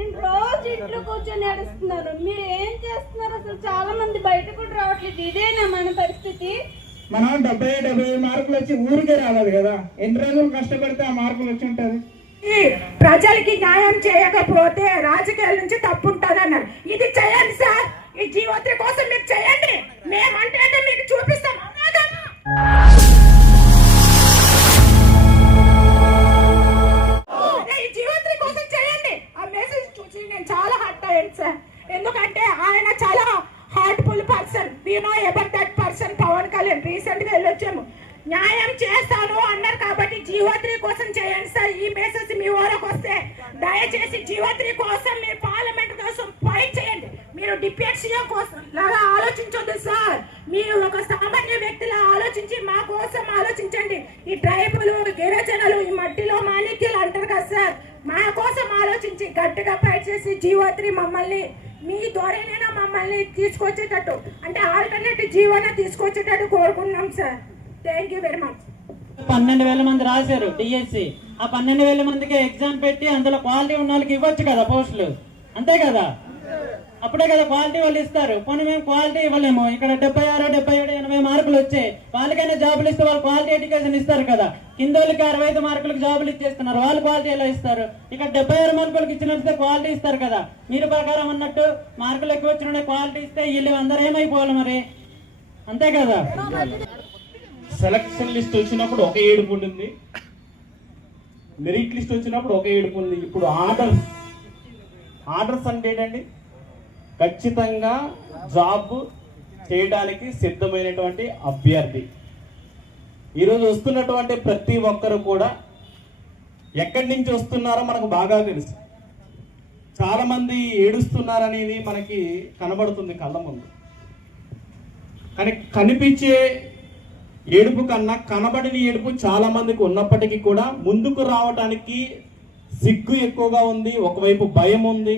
నేను రోజు ఇంట్లో కూర్చొని ఏడుస్తున్నాను. మీరు ఏం చేస్తున్నారు? అసలు చాలా మంది బయట కూడా రావట్లేదు. ఇదేనా మన పరిస్థితి? మనం డెబ్బై డెబ్బై మార్కులు వచ్చి ఊరికే రావాలి కదా. ఎన్ని రోజులు కష్టపడితే ఆ మార్కులు వచ్చి ఉంటుంది ఈ ప్రజలకి న్యాయం చేయకపోతే రాజకీయాల నుంచి తప్పుంటుందన్నారు ఇది చేయండి సార్. ఈ జీవోత్రి కోసం న్యాయం చేస్తాను అన్నారు కాబట్టి జీవోత్రి కోసం చేయండి సార్. ఈ మెసేజ్ మీ ఊరకు వస్తే దయచేసి జీవోత్రి కోసం మీరు పార్లమెంట్ కోసం ఫైట్ చేయండి. మీరు డిప్యూటీ సీఎం కోసం లాగా ఆలోచించొద్దు సార్. మీరు ఒక సామాన్య వ్యక్తిలా ఆలోచించి మా కోసం ఆలోచించండి. ఈ ట్రైబులు గిరిజనులు ఈ మట్టిలో మాణిక్యులు అంటారు కదా సార్. మా కోసం ఆలోచించి గట్టిగా ఫైట్ చేసి జీవోత్రి మమ్మల్ని మీ ద్వారానైనా మమ్మల్ని తీసుకొచ్చేటట్టు అంటే ఆల్టర్నేటివ్ జీవన తీసుకొచ్చేటట్టు కోరుకున్నాం సార్. థ్యాంక్ యూ వెరీ మచ్ పన్నెండు వేల మంది రాశారు డిఎస్సి ఆ పన్నెండు వేల మందికి ఎగ్జామ్ పెట్టి అందులో క్వాలిటీ ఉన్న వాళ్ళకి ఇవ్వచ్చు కదా పోస్టులు? అంతే కదా? అప్పుడే కదా క్వాలిటీ వాళ్ళు ఇస్తారు. పోనీ మేము క్వాలిటీ ఇవ్వలేము. ఇక్కడ డెబ్బై ఆరు డెబ్బై ఏడు ఎనభై మార్కులు వచ్చాయి. వాళ్ళకైనా జాబులు ఇస్తే వాళ్ళు క్వాలిటీ ఎడ్యుకేషన్ ఇస్తారు కదా. కింద వాళ్ళకి అరవై ఐదు మార్కులకు జాబులు ఇచ్చేస్తున్నారు. వాళ్ళు క్వాలిటీ ఎలా ఇస్తారు? ఇక్కడ డెబ్బై ఆరు మార్కులకు ఇచ్చినట్టు క్వాలిటీ ఇస్తారు కదా. మీరు ప్రకారం అన్నట్టు మార్కులు ఎక్కువ వచ్చిన క్వాలిటీ ఇస్తే వీళ్ళు అందరూ ఏమైపోవాలి మరి? అంతే కదా? సెలక్షన్ లిస్ట్ వచ్చినప్పుడు ఒక ఏడుపు ఉంటుంది మెరిట్ లిస్ట్ వచ్చినప్పుడు ఒక ఏడుపు ఉంది. ఇప్పుడు ఆర్డర్స్. ఆర్డర్స్ అంటే ఏంటండి? ఖచ్చితంగా జాబ్ చేయడానికి సిద్ధమైనటువంటి అభ్యర్థి. ఈరోజు వస్తున్నటువంటి ప్రతి ఒక్కరు కూడా ఎక్కడి నుంచి వస్తున్నారో మనకు బాగా తెలుసు. చాలామంది ఏడుస్తున్నారనేది మనకి కనబడుతుంది కళ్ళ ముందు. కానీ కనిపించే ఏడుపు కన్నా కనబడిన ఏడుపు చాలా మందికి ఉన్నప్పటికీ కూడా ముందుకు రావడానికి సిగ్గు ఎక్కువగా ఉంది ఒకవైపు భయం ఉంది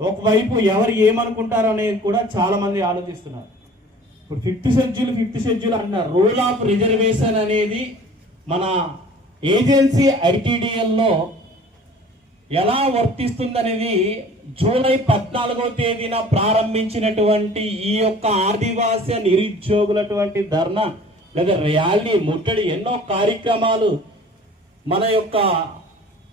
ఒకవైపు ఎవరు ఏమనుకుంటారు అనేది కూడా చాలా మంది ఆలోచిస్తున్నారు. ఇప్పుడు ఫిఫ్త్ షెడ్యూల్ ఫిఫ్త్ షెడ్యూల్ అంటున్నారు. రూల్ ఆఫ్ రిజర్వేషన్ అనేది మన ఏజెన్సీ ఐటీడీఎల్లో ఎలా వర్తిస్తుందనేది జూలై పద్నాలుగో తేదీన ప్రారంభించినటువంటి ఈ యొక్క ఆదివాస నిరుద్యోగులటువంటి ధర్నా లేదా ర్యాలీ ముట్టడి ఎన్నో కార్యక్రమాలు మన యొక్క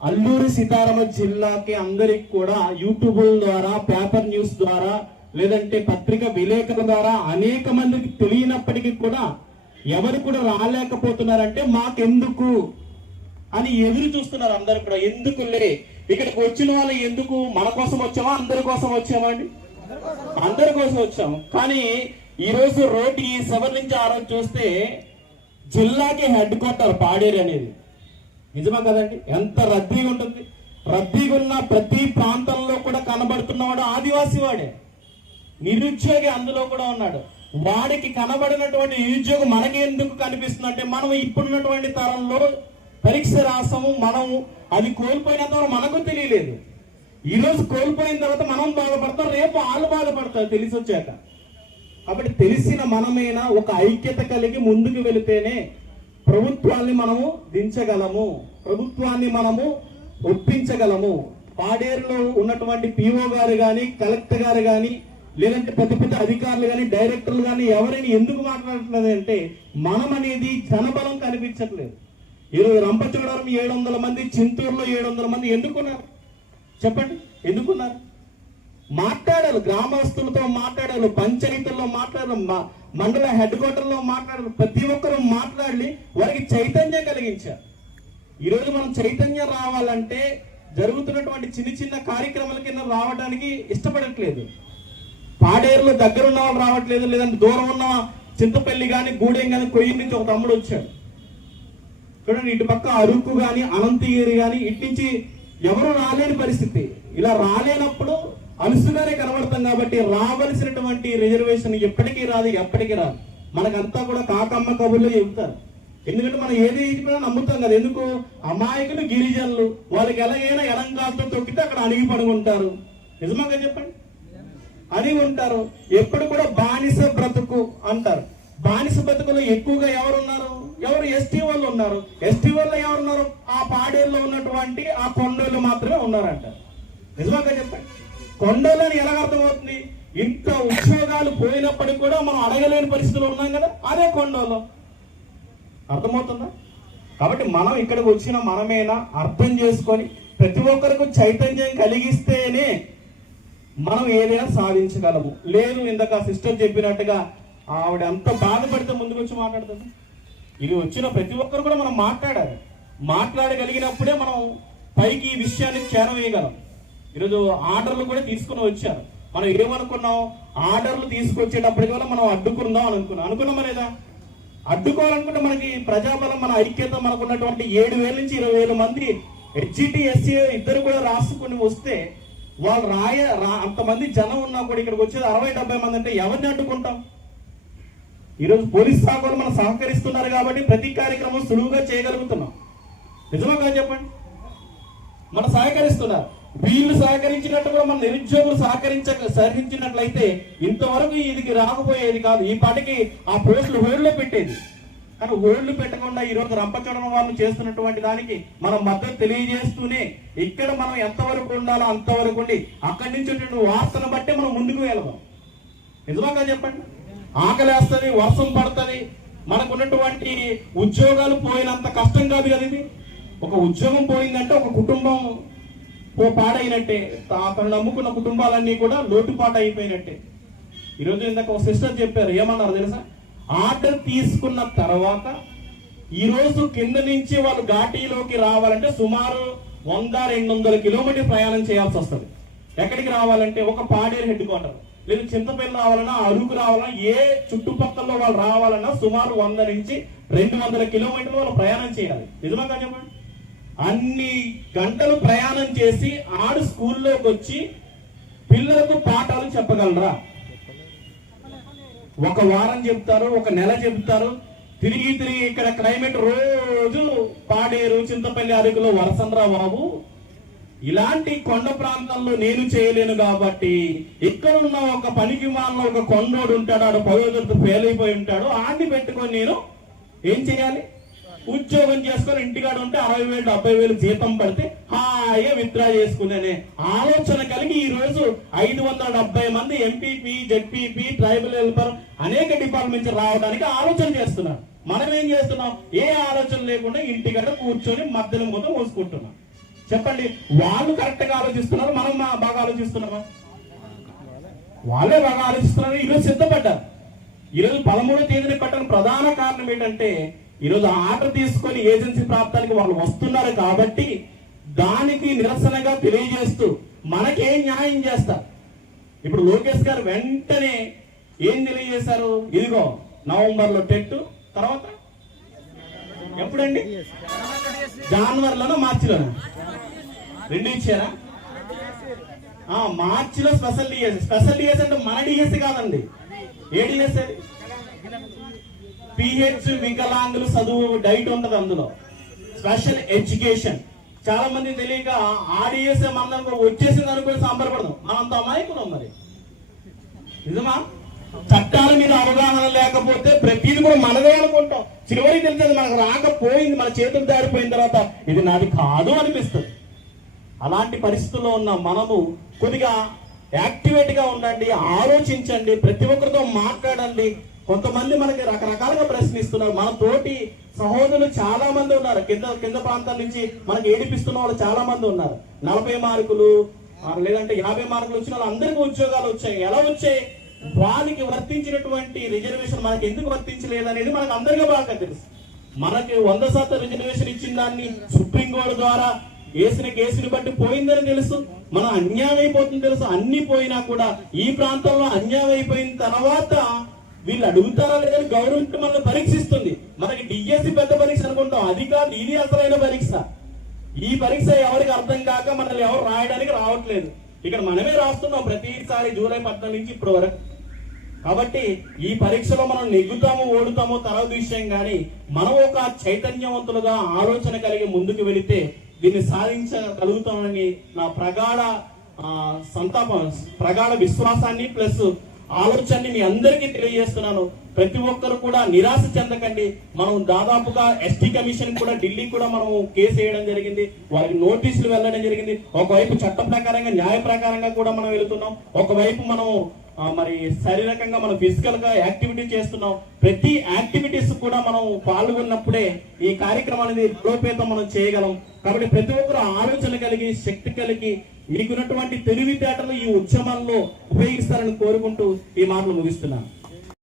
అల్లూరి సీతారామ జిల్లాకి అందరికి కూడా యూట్యూబుల ద్వారా పేపర్ న్యూస్ ద్వారా లేదంటే పత్రిక విలేకరుల ద్వారా అనేక మందికి తెలియనప్పటికీ కూడా ఎవరు కూడా రాలేకపోతున్నారంటే మాకెందుకు అని ఎదురు చూస్తున్నారు అందరు కూడా. ఎందుకులే? ఇక్కడికి వచ్చిన వాళ్ళు ఎందుకు? మన కోసం వచ్చామా అందరి కోసం వచ్చామా అండి? అందరి కోసం వచ్చాము. కానీ ఈరోజు రోడ్డు ఈ సెవెన్ నుంచి ఆ రోజు చూస్తే జిల్లాకి హెడ్ క్వార్టర్ పాడేరు అనేది. నిజమా కదండి? ఎంత రద్దీగా ఉంటుంది. రద్దీగా ఉన్న ప్రతి ప్రాంతంలో కూడా కనబడుతున్నవాడు ఆదివాసీ వాడే. నిరుద్యోగి అందులో కూడా ఉన్నాడు. వాడికి కనబడినటువంటి నిరుద్యోగం మనకి ఎందుకు కనిపిస్తుంది అంటే మనం ఇప్పుడున్నటువంటి తరంలో పరీక్ష రాసాము మనము అది కోల్పోయినంత వరకు మనకు తెలియలేదు. ఈరోజు కోల్పోయిన తర్వాత మనం బాధపడతాం రేపు వాళ్ళు బాధపడతారు తెలిసి వచ్చాక కాబట్టి తెలిసిన మనమైనా ఒక ఐక్యత కలిగి ముందుకు వెళితేనే ప్రభుత్వాన్ని మనము దించగలము. ప్రభుత్వాన్ని మనము ఒప్పించగలము. పాడేరులో ఉన్నటువంటి పిఓ గారు కానీ కలెక్టర్ గారు కానీ లేదంటే పెద్ద పెద్ద అధికారులు కానీ డైరెక్టర్లు కానీ ఎవరైనా ఎందుకు మాట్లాడుతున్నది అంటే మనం అనేది జనబలం కనిపించట్లేదు. ఈరోజు రంపచోడవరం ఏడు వందల మంది చింతూరులో ఏడు వందల మంది ఎందుకున్నారు? చెప్పండి. ఎందుకున్నారు? మాట్లాడాలి గ్రామస్తులతో మాట్లాడాలి పంచాయతీల్లో మాట్లాడాలి మండల హెడ్ క్వార్టర్లో మాట్లాడాలి ప్రతి ఒక్కరూ మాట్లాడి వారికి చైతన్యం కలిగించారు ఈరోజు మనం చైతన్యం రావాలంటే జరుగుతున్నటువంటి చిన్న చిన్న కార్యక్రమాల కింద రావడానికి ఇష్టపడట్లేదు. పాడేరులో దగ్గర ఉన్న వాళ్ళు రావట్లేదు లేదంటే దూరం ఉన్న చింతపల్లి కానీ గూడెం కానీ కొయ్యి నుంచి ఒక తమ్ముడు వచ్చాడు. చూడండి ఇటు పక్క అరుకు కానీ అనంతగిరి కానీ ఇటు నుంచి ఎవరు రాలేని పరిస్థితి. ఇలా రాలేనప్పుడు అలుసుగానే కనబడతాం కాబట్టి రావలసినటువంటి రిజర్వేషన్ ఎప్పటికీ రాదు ఎప్పటికీ రాదు. మనకంతా కూడా కాకమ్మ కబుర్లు చెబుతారు. ఎందుకంటే మనం ఏది చెప్పినా నమ్ముతాం కదా. ఎందుకు? అమాయకులు గిరిజనులు. వాళ్ళకి ఎలాగైనా ఎలంగాలతో తొక్కితే అక్కడ అణిగి పడుకుంటారు. నిజమంగా చెప్పండి. అని ఉంటారు. ఎప్పుడు కూడా బానిస బ్రతుకు అంటారు. బానిస బ్రతుకులో ఎక్కువగా ఎవరున్నారు? ఎవరు ఎస్టీ వాళ్ళు ఉన్నారు. ఎస్టీ వాళ్ళు ఎవరున్నారు? ఆ పాడేళ్ళలో ఉన్నటువంటి ఆ కొండలు మాత్రమే ఉన్నారంట. నిజమంగా చెప్పండి. కొండలని ఎలా అర్థమవుతుంది? ఇంత ఉద్యోగాలు పోయినప్పటికీ కూడా మనం అడగలేని పరిస్థితులు ఉన్నాం కదా అదే కొండలో. అర్థమవుతుందా? కాబట్టి మనం ఇక్కడికి వచ్చిన మనమేనా అర్థం చేసుకొని ప్రతి ఒక్కరికి చైతన్యం కలిగిస్తేనే మనం ఏదైనా సాధించగలము. లేదు ఇందాక సిస్టర్ చెప్పినట్టుగా ఆవిడ అంత బాధపడితే ముందుకు వచ్చి మాట్లాడుతుంది. ఇది వచ్చిన ప్రతి ఒక్కరు కూడా మనం మాట్లాడాలి. మాట్లాడగలిగినప్పుడే మనం పైకి ఈ విషయాన్ని చేరవేయగలం ఈరోజు ఆర్డర్లు కూడా తీసుకుని వచ్చారు. మనం ఏమనుకున్నాం? ఆర్డర్లు తీసుకొచ్చేటప్పటికి వల్ల మనం అడ్డుకుందాం అని అనుకున్నాం. అనుకున్నామా లేదా? అడ్డుకోవాలనుకుంటే మనకి ప్రజాబలం మన ఐక్యత మనకు ఉన్నటువంటి ఏడు వేల నుంచి ఇరవై వేల మంది హెచ్జిటి ఎస్సీ ఇద్దరు కూడా రాసుకుని వస్తే వాళ్ళు రాయ రా అంతమంది జనం ఉన్నా కూడా ఇక్కడికి వచ్చేది అరవై డెబ్బై మంది అంటే ఎవరిని అడ్డుకుంటాం? ఈరోజు పోలీస్ శాఖలు మనం సహకరిస్తున్నారు కాబట్టి ప్రతి కార్యక్రమం సులువుగా చేయగలుగుతున్నాం. నిజమా కాదు చెప్పండి? మనం సహకరిస్తున్నారు. వీళ్ళు సహకరించినట్టు కూడా మన నిరుద్యోగులు సహకరించ సహకరించినట్లయితే ఇంతవరకు ఇది రాకపోయేది కాదు. ఈ పాటికి ఆ పోస్టులు హోల్డ్లో పెట్టేది. కానీ హోల్డ్లు పెట్టకుండా ఈ రోజు రంపచోడన వాళ్ళు చేస్తున్నటువంటి దానికి మనం మద్దతు తెలియజేస్తూనే ఇక్కడ మనం ఎంతవరకు ఉండాలో అంతవరకు ఉండి అక్కడి నుంచి వచ్చేటువంటి వార్తను బట్టే మనం ముందుకు వెళ్దాం. నిజమాగా కాదు చెప్పండి? ఆకలేస్తుంది వర్షం పడుతుంది. మనకున్నటువంటి ఉద్యోగాలు పోయినంత కష్టం కాదు కదా ఇది. ఒక ఉద్యోగం పోయిందంటే ఒక కుటుంబం ఓ పాడైనట్టే అతను నమ్ముకున్న కుటుంబాలన్నీ కూడా లోటుపాటు అయిపోయినట్టే ఈరోజు ఇందాక ఒక సిస్టర్ చెప్పారు ఏమన్నారు తెలుసా? ఆర్డర్ తీసుకున్న తర్వాత ఈరోజు కింద నుంచి వాళ్ళు ఘాటీలోకి రావాలంటే సుమారు వంద రెండు వందల కిలోమీటర్ ప్రయాణం చేయాల్సి వస్తుంది. ఎక్కడికి రావాలంటే ఒక పాడేరు హెడ్ క్వార్టర్. లేదు చింతపల్లి రావాలన్నా అరుకు రావాలన్నా ఏ చుట్టుపక్కల వాళ్ళు రావాలన్నా సుమారు వంద నుంచి రెండు వందల కిలోమీటర్లు వాళ్ళు ప్రయాణం చేయాలి. నిజమా చెప్పండి. అన్ని గంటలు ప్రయాణం చేసి ఆడు స్కూల్లోకి వచ్చి పిల్లలకు పాఠాలు చెప్పగలరా? ఒక వారం చెప్తారు ఒక నెల చెప్తారు. తిరిగి తిరిగి ఇక్కడ క్లైమేట్ రోజు పాడేరు చింతపల్లి అరకులో వరసంరా బాబు. ఇలాంటి కొండ ప్రాంతంలో నేను చేయలేను కాబట్టి ఇక్కడ ఉన్న ఒక పనికి మాలలో ఒక కొండోడు ఉంటాడు ఆడు పదోదరితో ఫెయిల్ అయిపోయి ఉంటాడు. ఆడిని పెట్టుకొని నేను ఏం చేయాలి? ఉద్యోగం చేసుకొని ఇంటికాడ ఉంటే అరవై వేలు డెబ్బై వేలు జీతం పడితే హాయిగా విత్డ్రా చేసుకునే ఆలోచన కలిగి ఈ రోజు ఐదు వందల డెబ్బై మంది ఎంపీపీ జెడ్పీపీ ట్రైబల్ హెల్పర్ అనేక డిపార్ట్మెంట్స్ రావడానికి ఆలోచన చేస్తున్నారు. మనం ఏం చేస్తున్నాం? ఏ ఆలోచన లేకుండా ఇంటికాడ కూర్చొని మధ్యలో మొత్తం మోసుకుంటున్నాం. చెప్పండి వాళ్ళు కరెక్ట్గా ఆలోచిస్తున్నారు మనం బాగా ఆలోచిస్తున్నామా? వాళ్ళే బాగా ఆలోచిస్తున్నారు ఈరోజు సిద్ధపడ్డారు. ఈరోజు పదమూడో తేదీని పట్టడం ప్రధాన కారణం ఏంటంటే ఈరోజు ఆర్డర్ తీసుకొని ఏజెన్సీ ప్రాంతానికి వాళ్ళు వస్తున్నారు కాబట్టి దానికి నిరసనగా తెలియజేస్తూ మనకేం న్యాయం చేస్తారు? ఇప్పుడు లోకేష్ గారు వెంటనే ఏం తెలియజేశారు? ఇదిగో నవంబర్లో టెట్ తర్వాత? ఎప్పుడండి? జాన్వరిలోనో మార్చిలోనో? రెండు ఇచ్చారా? మార్చిలో స్పెషల్ డిఎస్. స్పెషల్ డిఎస్ అంటే మన డిఎస్ కాదండి. ఏ డిఎస్ పిహెచ్ వికలాంగులు చదువు డైట్ ఉంటది అందులో. స్పెషల్ ఎడ్యుకేషన్ చాలా మంది తెలియక ఆడిఎస్ఏ మనందరం వచ్చేసింది అనుకుని సంబరపడదాం. మనంత అమాయకులం మరి. నిజమా? చట్టాల మీద అవగాహన లేకపోతే ప్రతిది కూడా మనదే అనుకుంటాం. చివరికి తెలిసేది మనకు రాకపోయింది మన చేతులు దారిపోయిన తర్వాత ఇది నాది కాదు అనిపిస్తుంది. అలాంటి పరిస్థితుల్లో ఉన్న మనము కొద్దిగా యాక్టివేట్గా ఉండండి ఆలోచించండి ప్రతి ఒక్కరితో మాట్లాడండి. కొంతమంది మనకి రకరకాలుగా ప్రశ్నిస్తున్నారు. మన తోటి సహోదరులు చాలా మంది ఉన్నారు. కింద కింద ప్రాంతాల నుంచి మనకి ఏడిపిస్తున్న వాళ్ళు చాలా మంది ఉన్నారు. నలభై మార్కులు లేదంటే యాభై మార్కులు వచ్చిన వాళ్ళందరికీ ఉద్యోగాలు వచ్చాయి. ఎలా వచ్చాయి? వాళ్ళకి వర్తించినటువంటి రిజర్వేషన్ మనకి ఎందుకు వర్తించలేదు అనేది మనకు అందరికీ బాగా తెలుసు. మనకి వంద శాతం రిజర్వేషన్ ఇచ్చిన దాన్ని సుప్రీంకోర్టు ద్వారా వేసిన కేసుని బట్టి పోయిందని తెలుసు. మనం అన్యాయం అయిపోతుంది తెలుసు. అన్ని పోయినా కూడా ఈ ప్రాంతంలో అన్యాయం అయిపోయిన తర్వాత వీళ్ళు అడుగుతారా లేదని గవర్నమెంట్ మనల్ని పరీక్షిస్తుంది. మనకి డిఎస్సి పెద్ద పరీక్ష అనుకుంటాం. అది కాదు ఇది అసలైన పరీక్ష. ఈ పరీక్ష ఎవరికి అర్థం కాక మనల్ని ఎవరు రాయడానికి రావట్లేదు. ఇక్కడ మనమే రాస్తున్నాం ప్రతిసారి జూలై పద్నాలుగు నుంచి ఇప్పటి వరకు. కాబట్టి ఈ పరీక్షలో మనం నెగ్గుతామో ఓడుతామో తర్వాత విషయం కానీ మనం ఒక చైతన్యవంతులుగా ఆలోచన కలిగి ముందుకు వెళితే దీన్ని సాధించగలుగుతామని నా ప్రగాఢ సంతాపం ప్రగాఢ విశ్వాసాన్ని ప్లస్ ఆలోచనని మీ అందరికీ తెలియజేస్తున్నాను. ప్రతి ఒక్కరు కూడా నిరాశ చెందకండి. మనం దాదాపుగా ఎస్టీ కమిషన్ కూడా ఢిల్లీ కూడా మనం కేసు వేయడం జరిగింది. వారికి నోటీసులు వెళ్ళడం జరిగింది. ఒకవైపు చట్ట ప్రకారంగా న్యాయ ప్రకారంగా కూడా మనం వెళుతున్నాం. ఒకవైపు మనం మరి శారీరకంగా మనం ఫిజికల్గా యాక్టివిటీ చేస్తున్నాం. ప్రతి యాక్టివిటీస్ కూడా మనం పాల్గొన్నప్పుడే ఈ కార్యక్రమం అనేది బలోపేతం మనం చేయగలం. కాబట్టి ప్రతి ఒక్కరు ఆలోచన కలిగి శక్తి కలిగి మీకున్నటువంటి తెలివితేటలు ఈ ఉద్యమంలో ఉపయోగిస్తారని కోరుకుంటూ ఈ మాటలు ముగిస్తున్నాను.